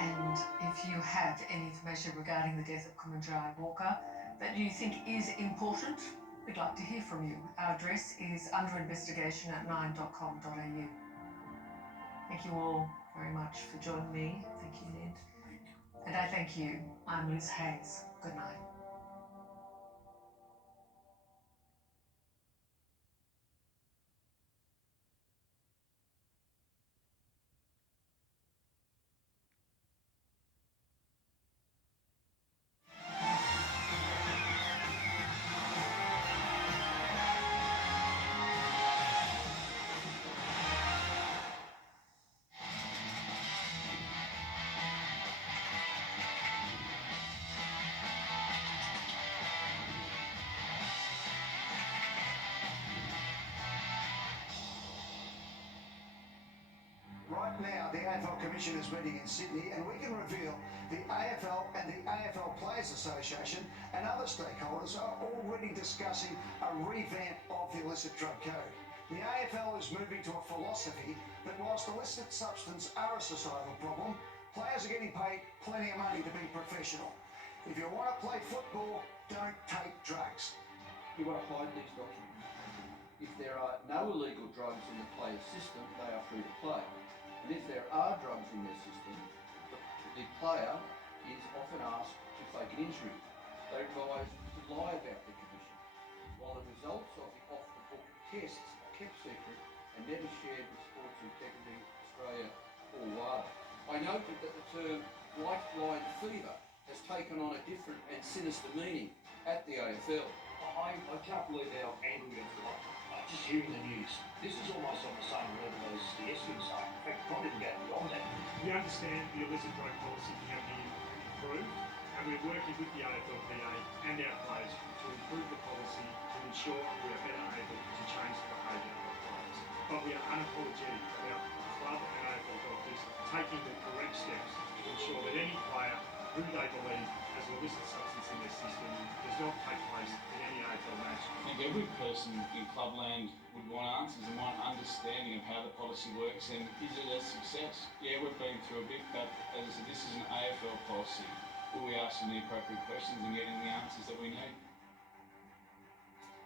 And if you have any information regarding the death of Kumanjai Walker that you think is important, we'd like to hear from you. Our address is underinvestigation@9.com.au. Thank you all very much for joining me. Thank you, Ned. And I thank you. I'm Liz Hayes. Good night. Right now, the AFL Commission is meeting in Sydney, and we can reveal the AFL and the AFL Players Association and other stakeholders are already discussing a revamp of the illicit drug code. The AFL is moving to a philosophy that whilst illicit substances are a societal problem, players are getting paid plenty of money to be professional. If you want to play football, don't take drugs. You want to hide these documents. If there are no illegal drugs in the player's system, they are free to play. And if there are drugs in their system, the player is often asked to fake an injury. They're advised to lie about the condition, while the results of the off-the-book tests are kept secret and never shared with Sports Integrity Australia or WADA. I noted that the term white line fever has taken on a different and sinister meaning at the AFL. I can't believe how angry I feel. Just hearing the news, this is almost on the same level as the Eskimos are. In fact, probably even going beyond that. We understand the illicit drug policy can be improved, and we're working with the AFLPA and our players to improve the policy to ensure we are better able to change the behaviour of players. But we are unapologetic about club and AFL doctors taking the correct steps to ensure that any player who they believe has an illicit substance in their system does not take place in any AFL match. I think every person in clubland would want answers and want understanding of how the policy works and is it a success? Yeah, we've been through a bit, but as I said, this is an AFL policy. We'll be asking the appropriate questions and getting the answers that we need.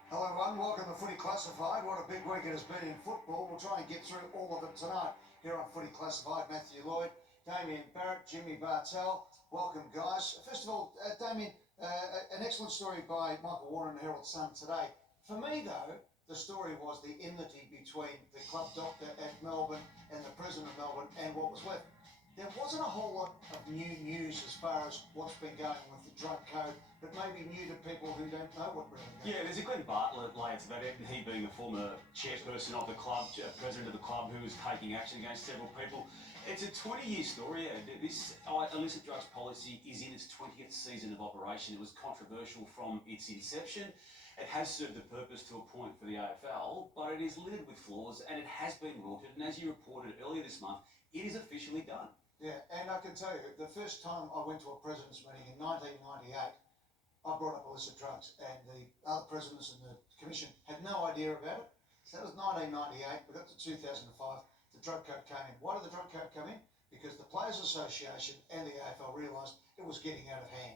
Hello everyone, welcome to Footy Classified. What a big week it has been in football. We'll try and get through all of it tonight here on Footy Classified. Matthew Lloyd, Damien Barrett, Jimmy Bartell. Welcome, guys. First of all, Damien, an excellent story by Michael Warner in the Herald Sun today. For me, though, the story was the enmity between the club doctor at Melbourne and the president of Melbourne and what was left. There wasn't a whole lot of new news as far as what's been going on with the drug code, but maybe new to people who don't know what really goes on. Yeah, there's a Glenn Bartlett later about it, he being a former chairperson of the club, president of the club, who was taking action against several people. It's a 20-year story. This illicit drugs policy is in its 20th season of operation. It was controversial from its inception. It has served a purpose to a point for the AFL, but it is littered with flaws and it has been rorted. And as you reported earlier this month, it is officially done. Yeah, and I can tell you, the first time I went to a president's meeting in 1998, I brought up illicit drugs, and the other presidents in the commission had no idea about it. So that was 1998. We got to 2005. The drug code came in. Why did the drug code come in? Because the Players Association and the AFL realised it was getting out of hand.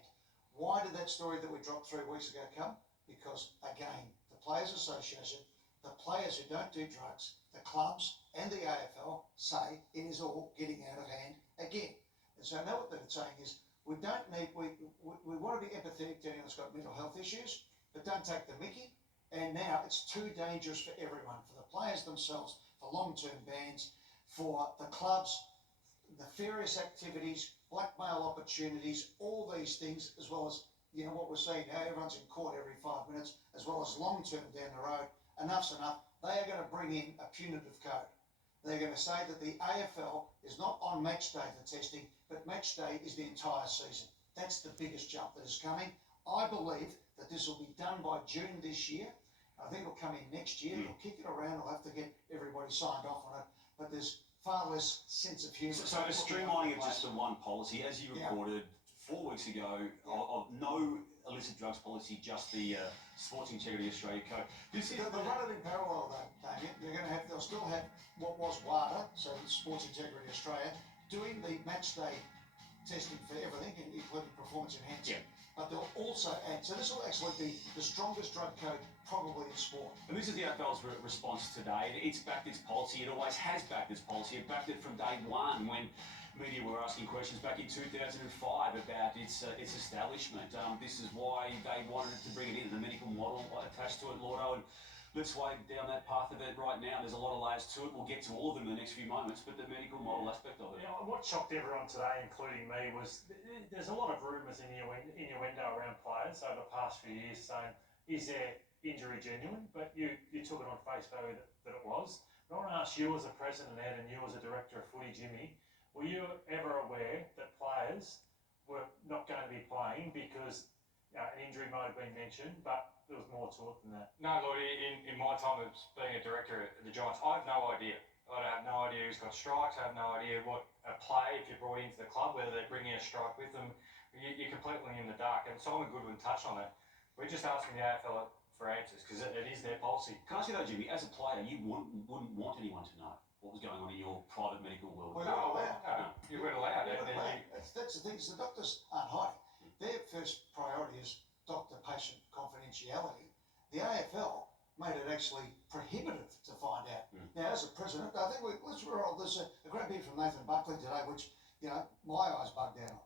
Why did that story that we dropped 3 weeks ago come? Because, again, the Players Association, the players who don't do drugs, the clubs and the AFL say it is all getting out of hand again. And so now what they're saying is we want to be empathetic to anyone that's got mental health issues, but don't take the mickey. And now it's too dangerous for everyone, for the players themselves, for long-term bans, for the clubs, nefarious activities, blackmail opportunities, all these things, as well as, you know, what we're seeing now, everyone's in court every 5 minutes, as well as long-term down the road. Enough's enough. They are going to bring in a punitive code. They're going to say that the AFL is not on match day for testing, but match day is the entire season. That's the biggest jump that is coming. I believe that this will be done by June this year. I think it'll come in next year. They'll kick it around. They'll have to get everybody signed off on it. But there's far less sense of humour. So a streamlining of just the one policy, as you reported 4 weeks ago, of no illicit drugs policy, just the Sports Integrity Australia code. They'll run it in parallel though, Damien. They'll still have what was WADA, so Sports Integrity Australia, doing the match day testing for everything, including performance enhancing. Yeah. But they'll also add, so this will actually be the strongest drug code probably in sport. And this is the AFL's response today. It's backed its policy. It always has backed its policy. It backed it from day one when media were asking questions back in 2005 about its establishment. This is why they wanted to bring it in, the medical model attached to it, Lordo. And let's way down that path of it right now. There's a lot of layers to it. We'll get to all of them in the next few moments, but the medical model aspect of it. You know, what shocked everyone today, including me, was there's a lot of rumours in innuendo around players over the past few years saying, is their injury genuine? But you took it on face value that it was. But I want to ask you as a president, Ed, and you as a director of footy, Jimmy, were you ever aware that players were not going to be playing because an injury might have been mentioned, but there was more to it than that? No, Lloyd, in my time as being a director at the Giants, I have no idea. I have no idea who's got strikes. I have no idea what a play, if you're brought into the club, whether they're bringing a strike with them. You're completely in the dark. And Simon Goodwin touched on it. We're just asking the AFL for answers because it is their policy. Can I ask you though, Jimmy, as a player, you wouldn't want anyone to know what was going on in your private medical world? Well, No, you weren't allowed. That's the thing, is the doctors aren't hiding. Their first priority is doctor-patient confidentiality. The AFL made it actually prohibitive to find out. Now, as a president, I think let's roll this, a great bit from Nathan Buckley today, which, you know, my eyes bugged out on.